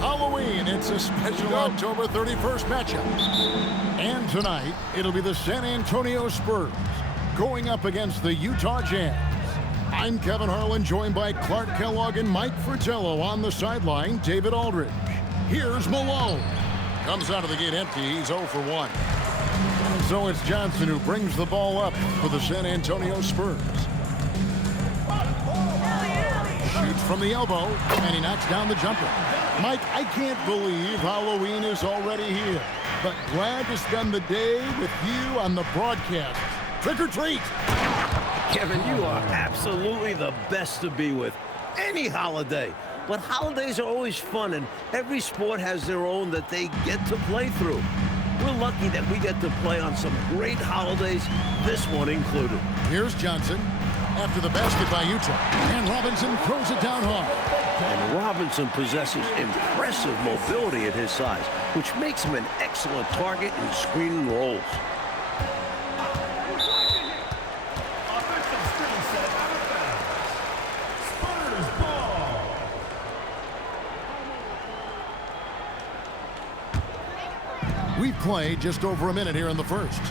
Halloween. It's a special October 31st matchup. And tonight, it'll be the San Antonio Spurs going up against the Utah Jazz. I'm Kevin Harlan, joined by Clark Kellogg and Mike Fratello. On the sideline, David Aldridge. Here's Malone. Comes out of the gate empty. He's 0 for 1. So it's Johnson who brings the ball up for the San Antonio Spurs. Shoots from the elbow, and he knocks down the jumper. Mike, I can't believe Halloween is already here, but glad to spend the day with you on the broadcast. Trick or treat! Kevin, you are absolutely the best to be with. Any holiday. But holidays are always fun, and every sport has their own that they get to play through. We're lucky that we get to play on some great holidays, this one included. Here's Johnson after the basket by Utah, and Robinson throws it down hard. And Robinson possesses impressive mobility at his size, which makes him an excellent target in screen and rolls. We've played just over a minute here in the first.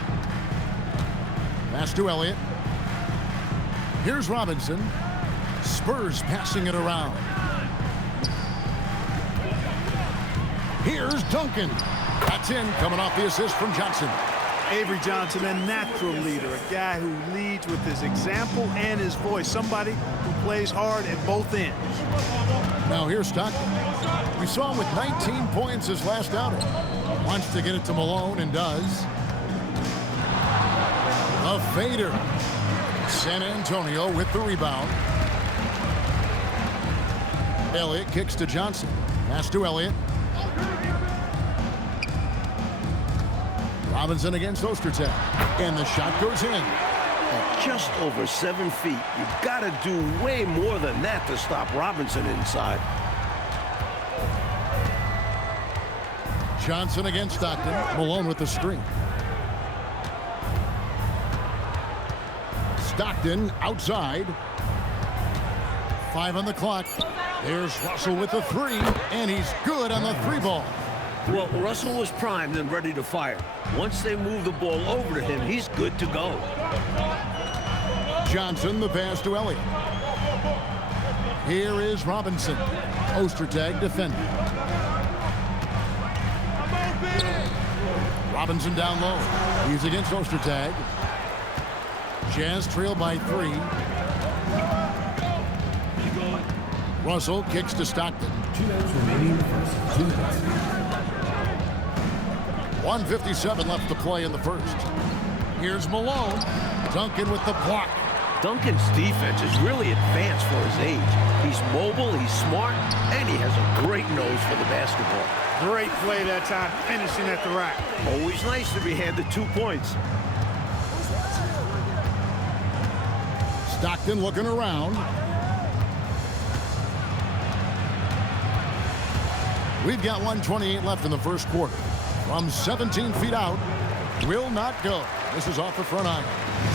Pass to Elliott. Here's Robinson. Spurs passing it around. Here's Duncan. That's in, coming off the assist from Johnson. Avery Johnson, a natural leader, a guy who leads with his example and his voice, somebody who plays hard at both ends. Now here's Stockton. We saw him with 19 points his last outing. Wants to get it to Malone and does. A fader. San Antonio with the rebound. Elliott kicks to Johnson. Pass to Elliott. Robinson against Ostertag. And the shot goes in. At just over 7 feet, you've got to do way more than that to stop Robinson inside. Johnson against Stockton. Malone with the screen. Stockton outside. 5 on the clock. There's Russell with the 3, and he's good on the 3 ball. Well, Russell was primed and ready to fire. Once they move the ball over to him, he's good to go. Johnson, the pass to Elliott. Here is Robinson. Ostertag defending. Robinson down low. He's against Ostertag. Jazz trail by 3. Russell kicks to Stockton. 1:57 left to play in the first. Here's Malone. Duncan with the block. Duncan's defense is really advanced for his age. He's mobile, he's smart, and he has a great nose for the basketball. Great play that time, finishing at the rack. Always nice to be handed 2 points. Stockton looking around. We've got 1:28 left in the first quarter. From 17 feet out, will not go. This is off the front iron.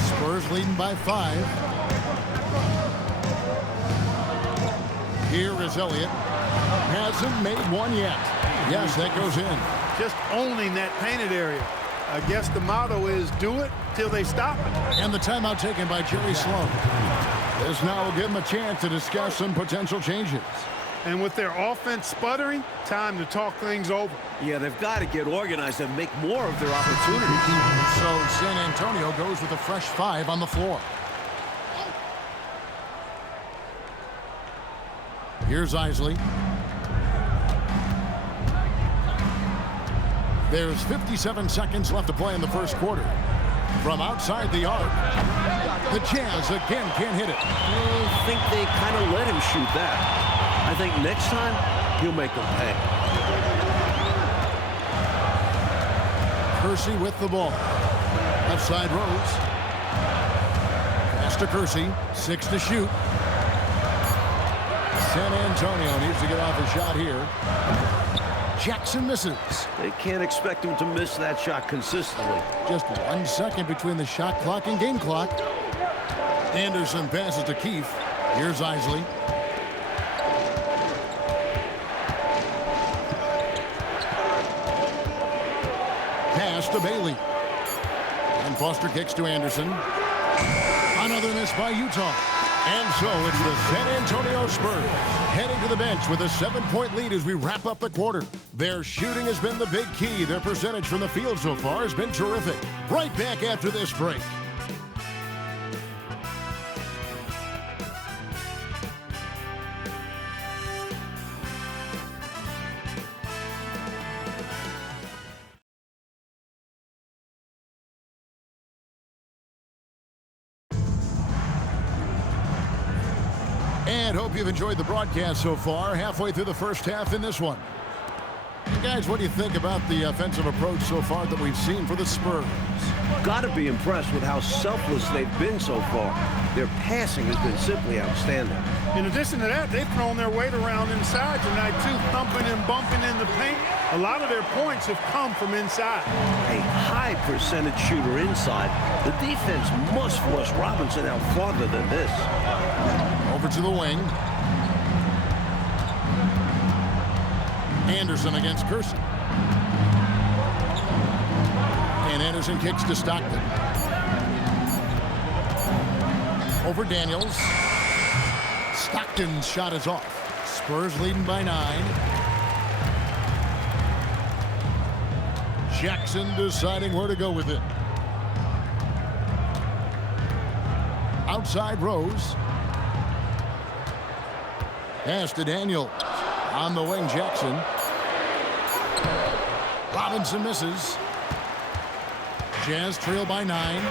Spurs leading by 5. Here is Elliott. Hasn't made one yet. Yes, that goes in. Just owning that painted area. I guess the motto is do it till they stop it. And the timeout taken by Jerry Sloan. This now will give them a chance to discuss some potential changes. And with their offense sputtering, time to talk things over. Yeah, they've got to get organized and make more of their opportunities. So San Antonio goes with a fresh 5 on the floor. Here's Isley. There's 57 seconds left to play in the first quarter. From outside the arc, the Jazz again can't hit it. I think they kind of let him shoot that. I think next time, he'll make them pay. Kersey with the ball. Left side Rose. Pass to Kersey. 6 to shoot. San Antonio needs to get off a shot here. Jackson misses. They can't expect him to miss that shot consistently. Just 1 second between the shot clock and game clock. Anderson passes to Keefe. Here's Isley. Pass to Bailey. And Foster kicks to Anderson. Another miss by Utah. And so it's the San Antonio Spurs heading to the bench with a 7-point lead as we wrap up the quarter. Their shooting has been the big key. Their percentage from the field so far has been terrific. Right back after this break. And hope you've enjoyed the broadcast so far. Halfway through the first half in this one. And guys, what do you think about the offensive approach so far that we've seen for the Spurs? Got to be impressed with how selfless they've been so far. Their passing has been simply outstanding. In addition to that, they've thrown their weight around inside tonight, too, thumping and bumping in the paint. A lot of their points have come from inside. A high percentage shooter inside. The defense must force Robinson out farther than this. Over to the wing. Anderson against Kersey. And Anderson kicks to Stockton. Over Daniels. Stockton's shot is off. Spurs leading by 9. Jackson deciding where to go with it. Outside Rose. Pass to Daniel. On the wing, Jackson. Robinson misses. Jazz trail by 9.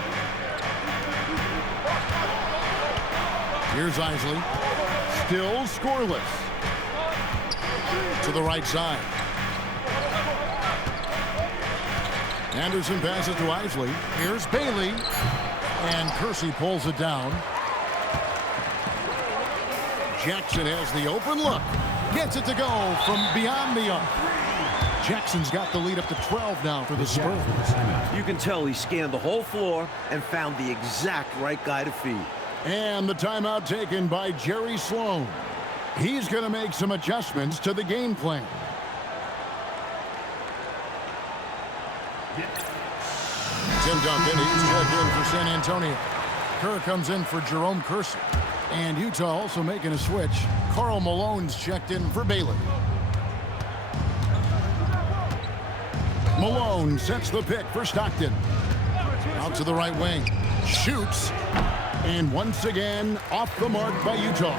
Here's Isley. Still scoreless. To the right side. Anderson passes to Isley. Here's Bailey. And Kersey pulls it down. Jackson has the open look. Gets it to go from beyond the arc. Jackson's got the lead up to 12 now for the Spurs. You can tell he scanned the whole floor and found the exact right guy to feed. And the timeout taken by Jerry Sloan. He's going to make some adjustments to the game plan. Tim Duncan, he's checked in for San Antonio. Kerr comes in for Jerome Kersey. And Utah also making a switch. Karl Malone's checked in for Bailey. Malone sets the pick for Stockton. Out to the right wing. Shoots. And once again, off the mark by Utah.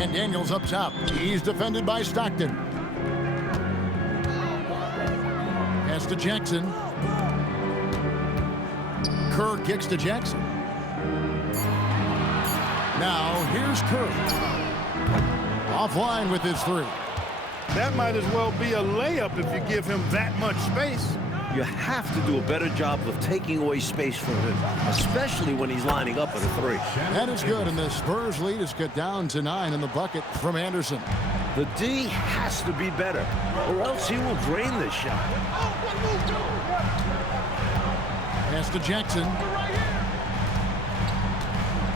And Daniels up top. He's defended by Stockton. Pass to Jackson. Kerr kicks to Jackson. Now, here's Kerr. Offline with his 3. That might as well be a layup if you give him that much space. You have to do a better job of taking away space from him, especially when he's lining up at a 3. That is good, and the Spurs lead is cut down to 9 in the bucket from Anderson. The D has to be better, or else he will drain this shot. Pass to Jackson.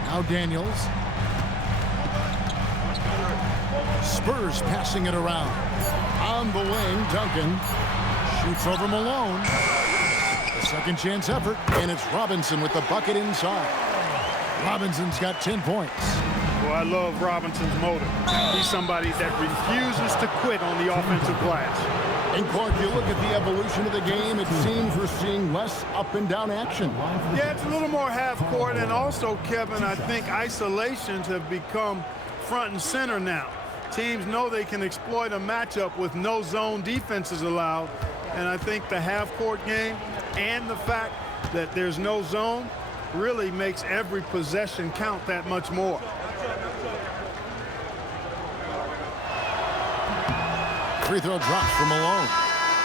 Now Daniels. Spurs passing it around. On the wing, Duncan. Shoots over Malone. A second chance effort, and it's Robinson with the bucket inside. Robinson's got 10 points. Well, I love Robinson's motor. He's somebody that refuses to quit on the offensive glass. And Clark, you look at the evolution of the game, it seems we're seeing less up and down action. Yeah, it's a little more half court, and also, Kevin, I think isolations have become front and center now. Teams know they can exploit a matchup with no zone defenses allowed, and I think the half court game and the fact that there's no zone really makes every possession count that much more. Free throw drops for Malone.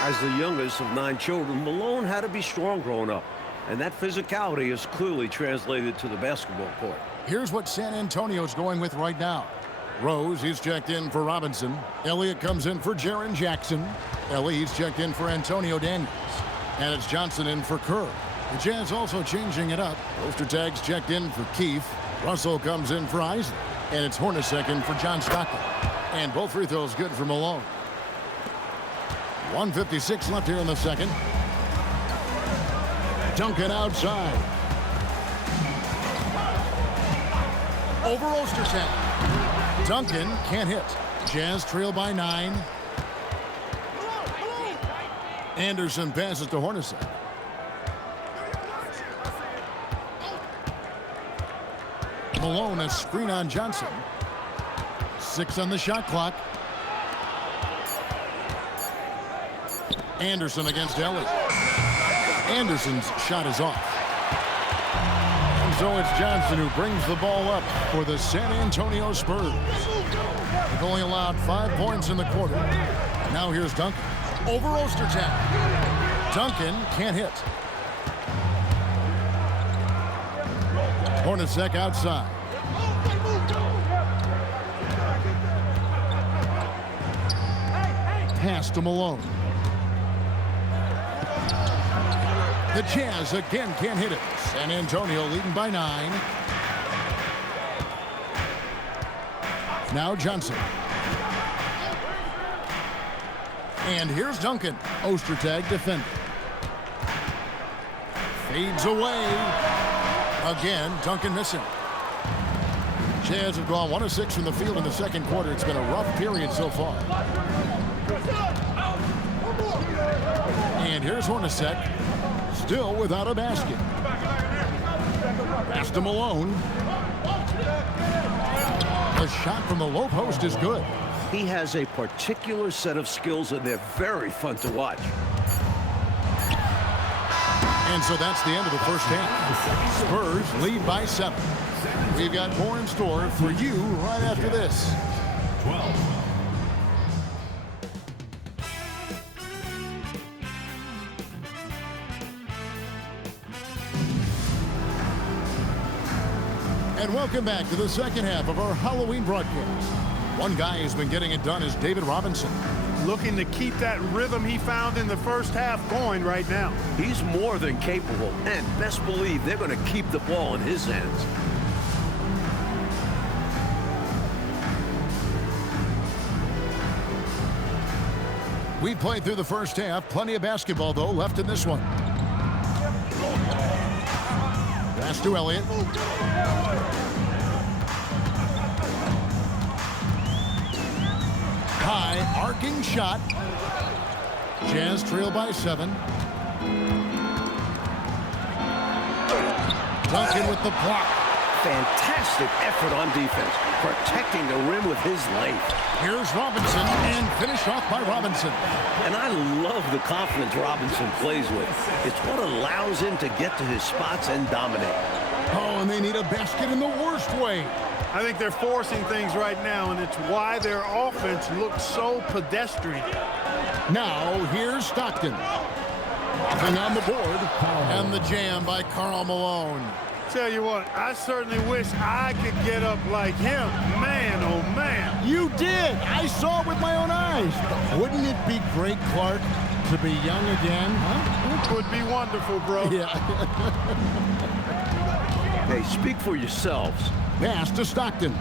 As the youngest of 9 children, Malone had to be strong growing up, and that physicality is clearly translated to the basketball court. Here's what San Antonio's going with right now. Rose, he's checked in for Robinson. Elliott comes in for Jaren Jackson. He's checked in for Antonio Daniels. And it's Johnson in for Kerr. The Jazz also changing it up. Poster tags checked in for Keefe. Russell comes in for Isley. And it's Hornacek in for John Stockton. And both free throws good for Malone. 1:56 left here in the second. Duncan outside. Over Ostertag. Duncan can't hit. Jazz trail by 9. Anderson passes to Hornacek. Malone, a screen on Johnson. 6 on the shot clock. Anderson against Elliott. Anderson's shot is off. And so it's Johnson who brings the ball up for the San Antonio Spurs. They've only allowed 5 points in the quarter. Now here's Duncan. Over Ostertag. Duncan can't hit. Hornacek outside. Pass to Malone. The Jazz again can't hit it. San Antonio leading by 9. Now Johnson. And here's Duncan. Ostertag defending. Fades away. Again, Duncan missing. Jazz have gone 1 of 6 from the field in the second quarter. It's been a rough period so far. And here's Hornacek. Still without a basket. Pass to Malone. The shot from the low post is good. He has a particular set of skills, and they're very fun to watch. And so that's the end of the first half. Spurs lead by 7. We've got more in store for you right after this. 12. And welcome back to the second half of our Halloween broadcast. One guy who's been getting it done is David Robinson. Looking to keep that rhythm he found in the first half going right now. He's more than capable, and best believe they're going to keep the ball in his hands. We played through the first half. Plenty of basketball, though, left in this one. Pass to Elliott. High, arcing shot. Jazz trail by 7. Duncan with the block. Fantastic effort on defense, protecting the rim with his length. Here's Robinson, and finished off by Robinson. And I love the confidence Robinson plays with. It's what allows him to get to his spots and dominate. Oh, and they need a basket in the worst way. I think they're forcing things right now, and it's why their offense looks so pedestrian. Now, here's Stockton. Nothing on the board. And the jam by Karl Malone. Tell you what, I certainly wish I could get up like him. Man, oh man. You did. I saw it with my own eyes. Wouldn't it be great, Clark, to be young again? Huh? It would be wonderful, bro. Yeah. Hey, speak for yourselves. Pass to Stockton.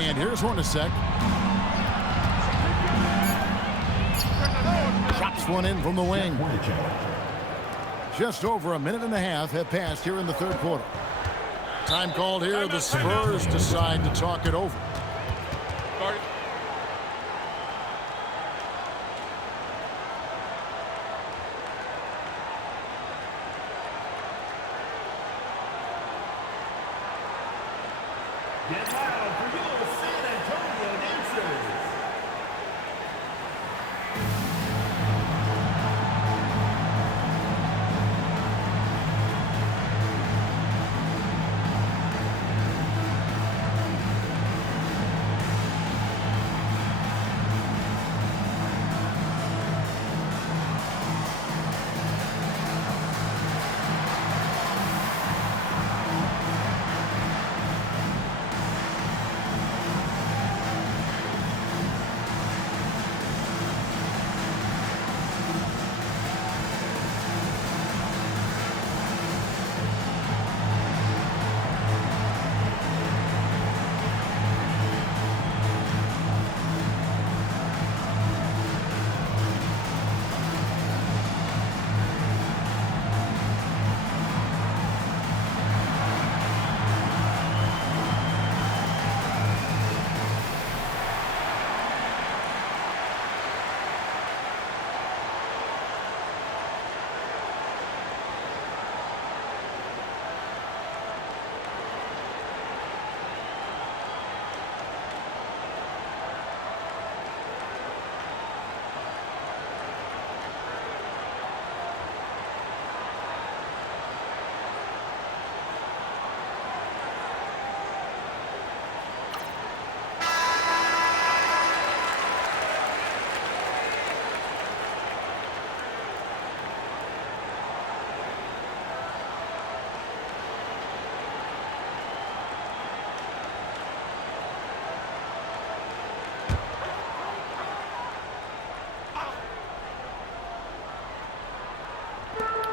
And here's Hornacek. Drops one in from the wing. Just over a minute and a half have passed here in the third quarter. Time called here. The Spurs decide to talk it over. Get loud for your San Antonio dancers.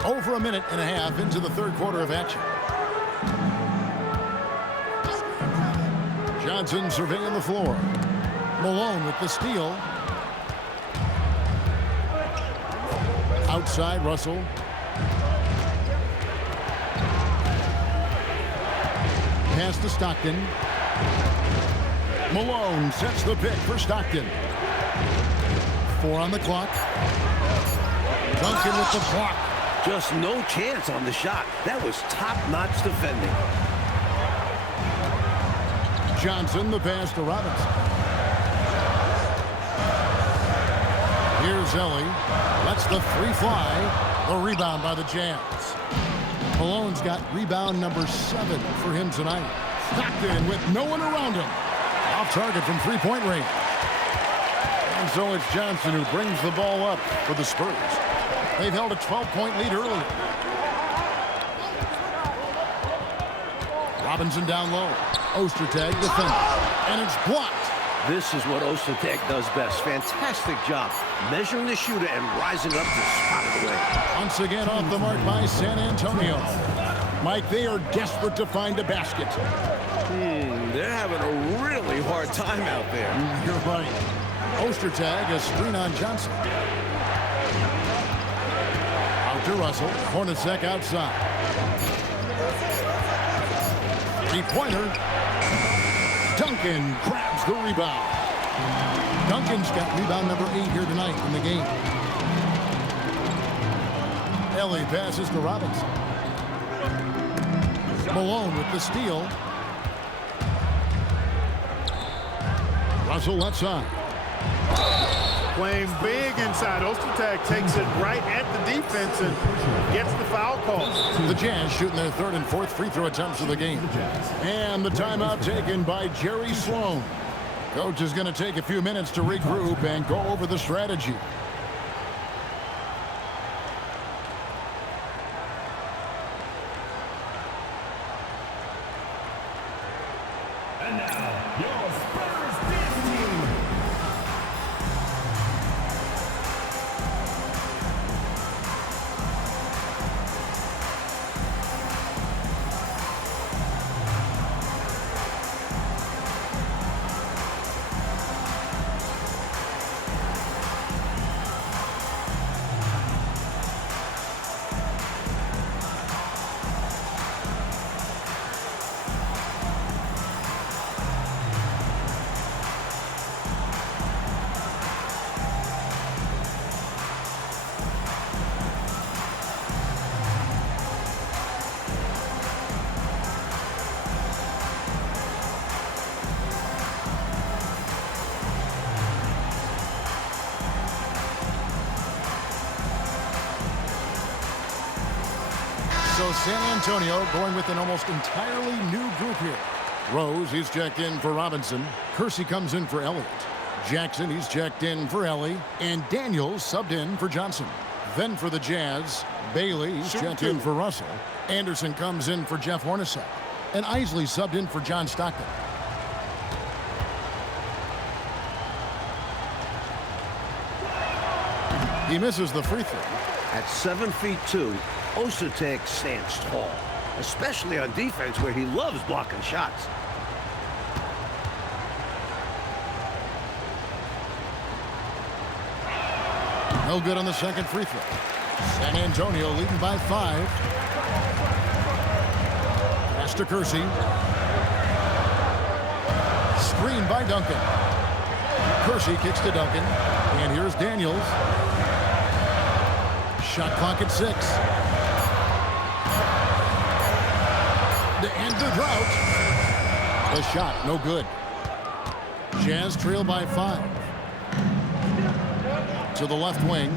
Over a minute and a half into the third quarter of action. Johnson surveying the floor. Malone with the steal. Outside, Russell. Pass to Stockton. Malone sets the pick for Stockton. 4 on the clock. Duncan with the block. Just no chance on the shot. That was top-notch defending. Johnson, the pass to Robinson. Here's Ellie. Lets the three fly. The rebound by the Jazz. Malone's got rebound number 7 for him tonight. Stockton with no one around him. Off target from three-point range. And so it's Johnson who brings the ball up for the Spurs. They've held a 12-point lead earlier. Robinson down low. Ostertag defending. And it's blocked. This is what Ostertag does best. Fantastic job measuring the shooter and rising up to spot it away. Once again off the mark by San Antonio. Mike, they are desperate to find a basket. They're having a really hard time out there. You're right. Ostertag, a screen on Johnson. Out to Russell. Hornacek outside. Three-pointer. Duncan grabs the rebound. Duncan's got rebound number 8 here tonight in the game. Ellie passes to Robinson. Malone with the steal. Russell left side. Playing big inside. Ostertag takes it right at the defense and gets the foul call. The Jazz shooting their third and fourth free throw attempts of the game. And the timeout taken by Jerry Sloan. Coach is going to take a few minutes to regroup and go over the strategy. And now, your Spurs dance team. So San Antonio going with an almost entirely new group here. Rose, he's checked in for Robinson. Kersey comes in for Elliott. Jackson, he's checked in for Ellie. And Daniels subbed in for Johnson. Then for the Jazz, Bailey, he's checked in for Russell. Anderson comes in for Jeff Hornacek. And Isley subbed in for John Stockton. He misses the free throw. At 7'2", Ostertag stands tall, especially on defense where he loves blocking shots. No good on the second free throw. San Antonio leading by 5. Pass to Kersey. Screen by Duncan. Kersey kicks to Duncan. And here's Daniels. Shot clock at 6. To end the drought. The shot, no good. Jazz trail by 5. To the left wing.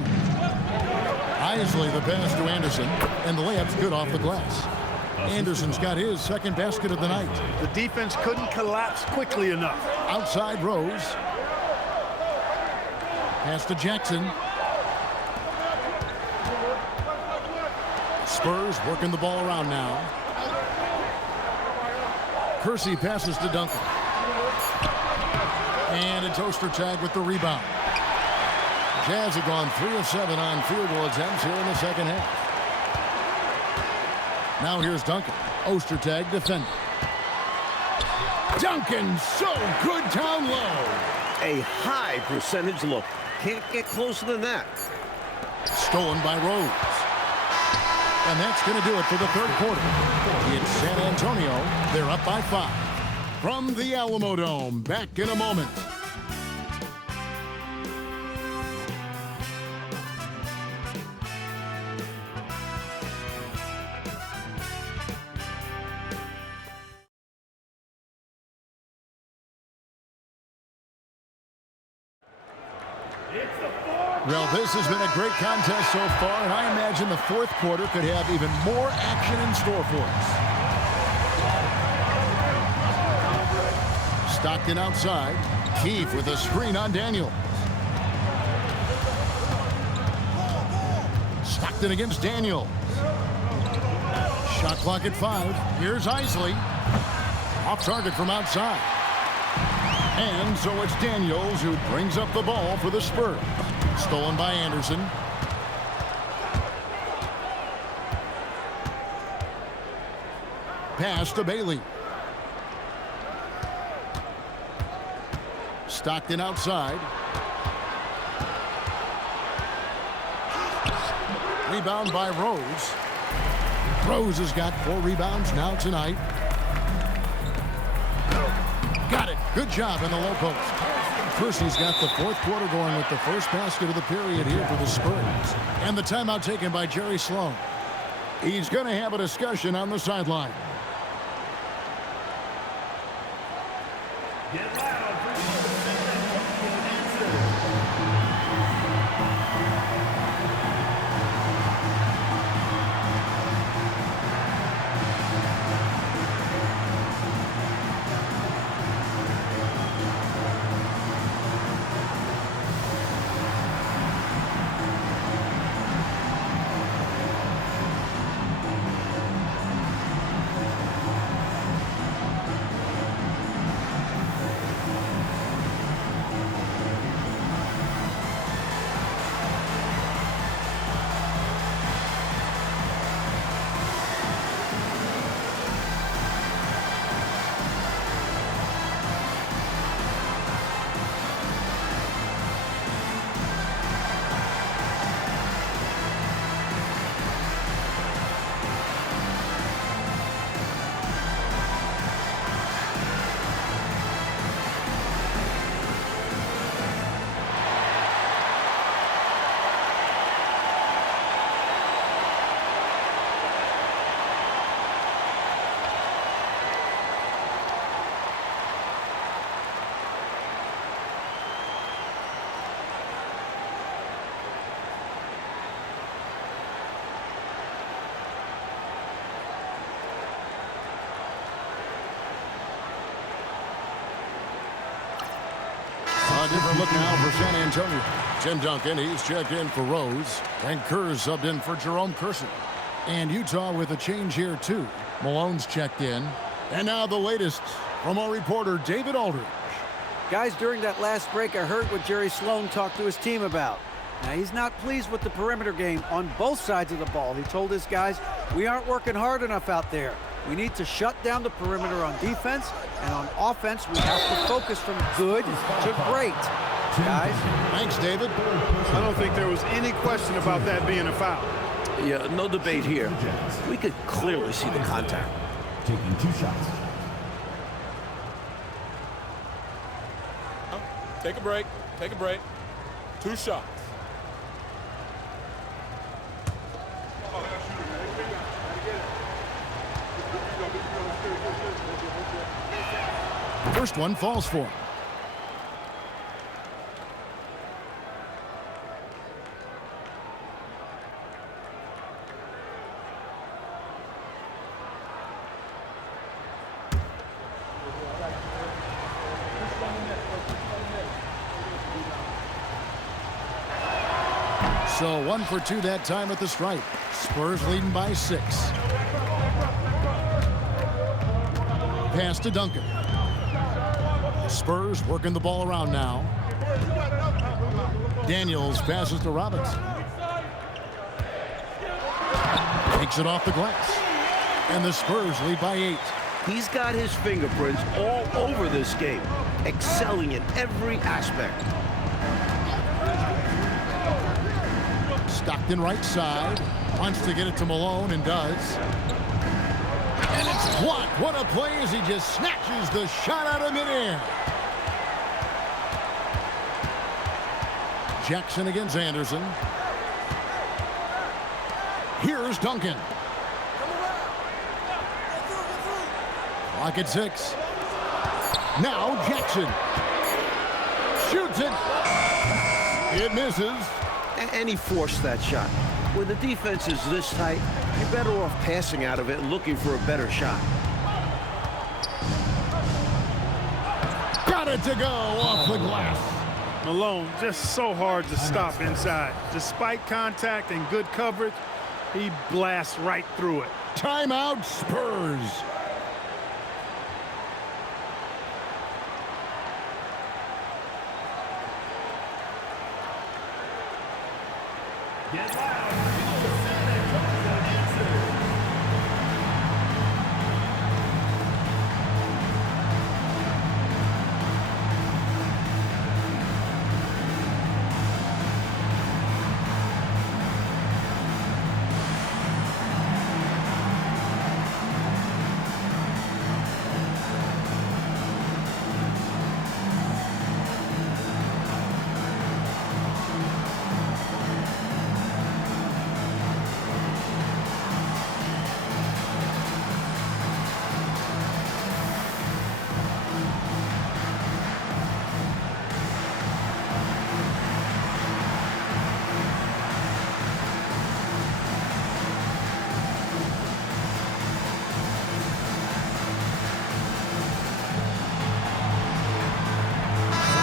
Isley the pass to Anderson. And the layup's good off the glass. Anderson's got his second basket of the night. The defense couldn't collapse quickly enough. Outside Rose. Pass to Jackson. Spurs working the ball around now. Kersey passes to Duncan. And it's Ostertag with the rebound. Jazz have gone 3 of 7 on field goal attempts here in the second half. Now here's Duncan. Ostertag defending. Duncan, so good down low. A high percentage look. Can't get closer than that. Stolen by Rose. And that's going to do it for the third quarter. It's San Antonio. They're up by 5. From the Alamo Dome, back in a moment. Well, this has been a great contest so far, and I imagine the fourth quarter could have even more action in store for us. Stockton outside. Keefe with a screen on Daniels. Stockton against Daniels. Shot clock at 5. Here's Isley. Off target from outside. And so it's Daniels who brings up the ball for the Spurs. Stolen by Anderson. Pass to Bailey. Stockton outside. Rebound by Rose. Rose has got 4 rebounds now tonight. Got it. Good job in the low post. Percy's got the fourth quarter going with the first basket of the period here for the Spurs. And the timeout taken by Jerry Sloan. He's going to have a discussion on the sideline. Get loud for A different look now for San Antonio. Tim Duncan, he's checked in for Rose. And Kerr's subbed in for Jerome Kersey. And Utah with a change here, too. Malone's checked in. And now the latest from our reporter, David Aldridge. Guys, during that last break, I heard what Jerry Sloan talked to his team about. Now, he's not pleased with the perimeter game on both sides of the ball. He told his guys, we aren't working hard enough out there. We need to shut down the perimeter on defense, and on offense, we have to focus from good to great. Guys? Thanks, David. I don't think there was any question about that being a foul. Yeah, no debate here. We could clearly see the contact. taking 2 shots. Take a break. Take a break. 2 shots. First one falls for him. So 1 for 2 that time at the stripe. Spurs leading by 6. Pass to Duncan. Spurs working the ball around now. Daniels passes to Robinson. Takes it off the glass. And the Spurs lead by 8. He's got his fingerprints all over this game, excelling in every aspect. Stockton right side. Wants to get it to Malone and does. And it's blocked. What a play as he just snatches the shot out of midair. Jackson against Anderson. Here's Duncan. Clock at 6. Now Jackson. Shoots it. It misses. And he forced that shot. When the defense is this tight, you're better off passing out of it and looking for a better shot. Got it to go off the glass. Malone just so hard to stop inside. Despite contact and good coverage, he blasts right through it. Timeout, Spurs. Get loud for the San Antonio Answers.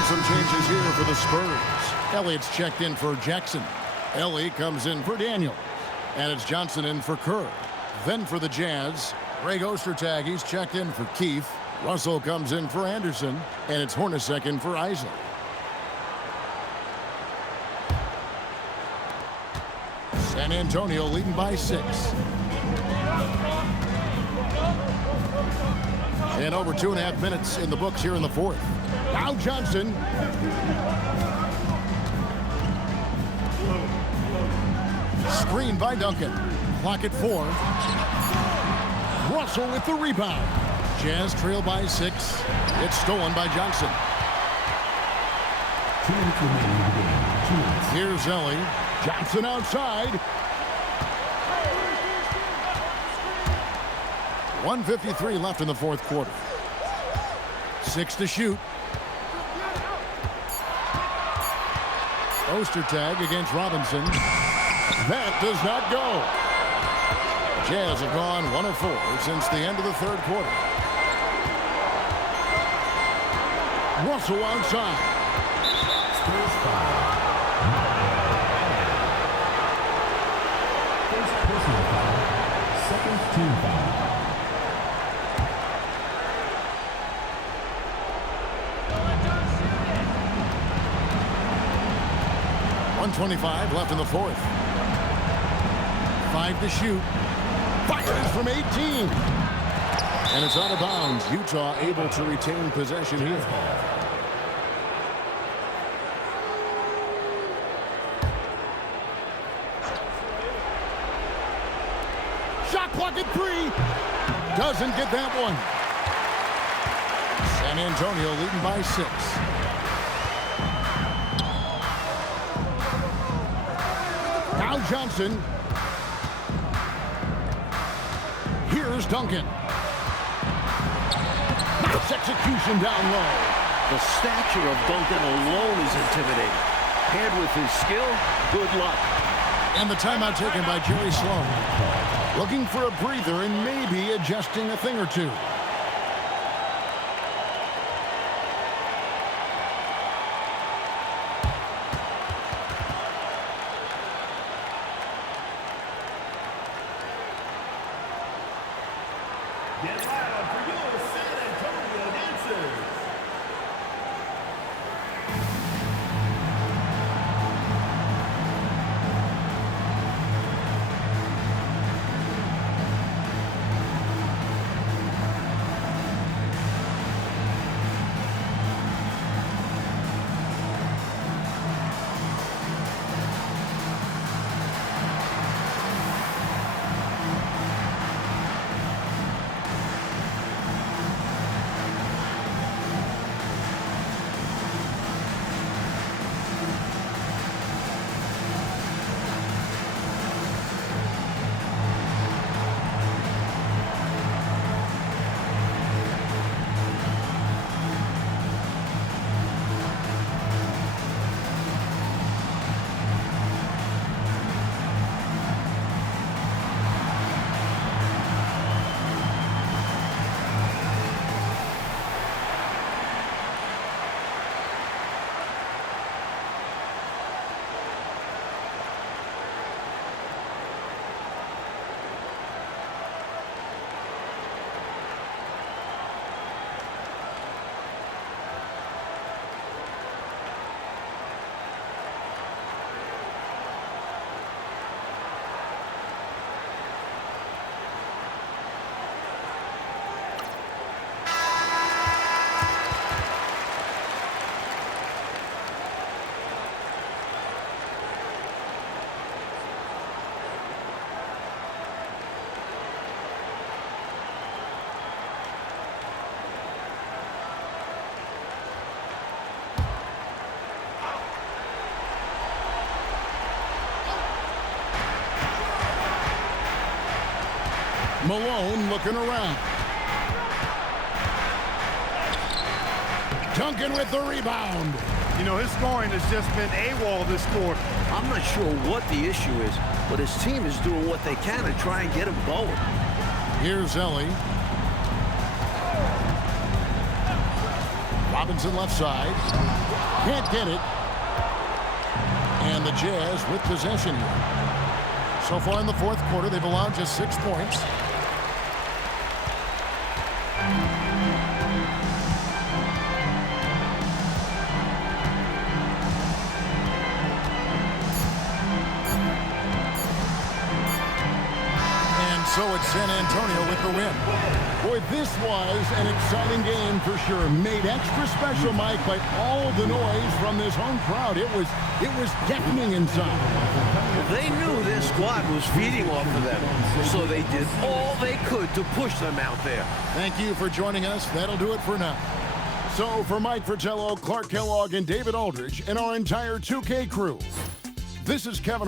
Some changes here for the Spurs. Elliott's checked in for Jackson. Ellie comes in for Daniels. And it's Johnson in for Kerr. Then for the Jazz, Greg Ostertag, he's checked in for Keefe. Russell comes in for Anderson. And it's Hornacek in for Isley. San Antonio leading by 6. And over 2.5 minutes in the books here in the 4th. Now Johnson. Screen by Duncan. Clock at 4. Russell with the rebound. Jazz trail by 6. It's stolen by Johnson. 2 minutes remaining in the game. 2 minutes. Here's Ellie. Johnson outside. 1:53 left in the 4th quarter. 6 to shoot. Ostertag against Robinson. That does not go. Jazz have gone 1 of 4 since the end of the 3rd quarter. Russell outside. Spurs foul. First personal foul. Second team foul. .25 left in the 4th. 5 to shoot. Fires from 18. And it's out of bounds. Utah able to retain possession here. Shot clock at 3. Doesn't get that one. San Antonio leading by 6. Now Johnson. Here's Duncan. Nice execution down low. The stature of Duncan alone is intimidating. Paired with his skill, good luck. And the timeout taken by Jerry Sloan. Looking for a breather and maybe adjusting a thing or two. Get loud for your San Antonio Dancers. Malone looking around. Duncan with the rebound. You know, his scoring has just been AWOL this quarter. I'm not sure what the issue is, but his team is doing what they can to try and get him going. Here's Ellie. Robinson left side. Can't get it. And the Jazz with possession here. So far in the fourth quarter, they've allowed just 6 points. So it's San Antonio with the win. Boy, this was an exciting game for sure. Made extra special, Mike, by all the noise from this home crowd. It was deafening inside. They knew their squad was feeding off of them, so they did all they could to push them out there. Thank you for joining us. That'll do it for now. So for Mike Fratello, Clark Kellogg, and David Aldridge, and our entire 2K crew, this is Kevin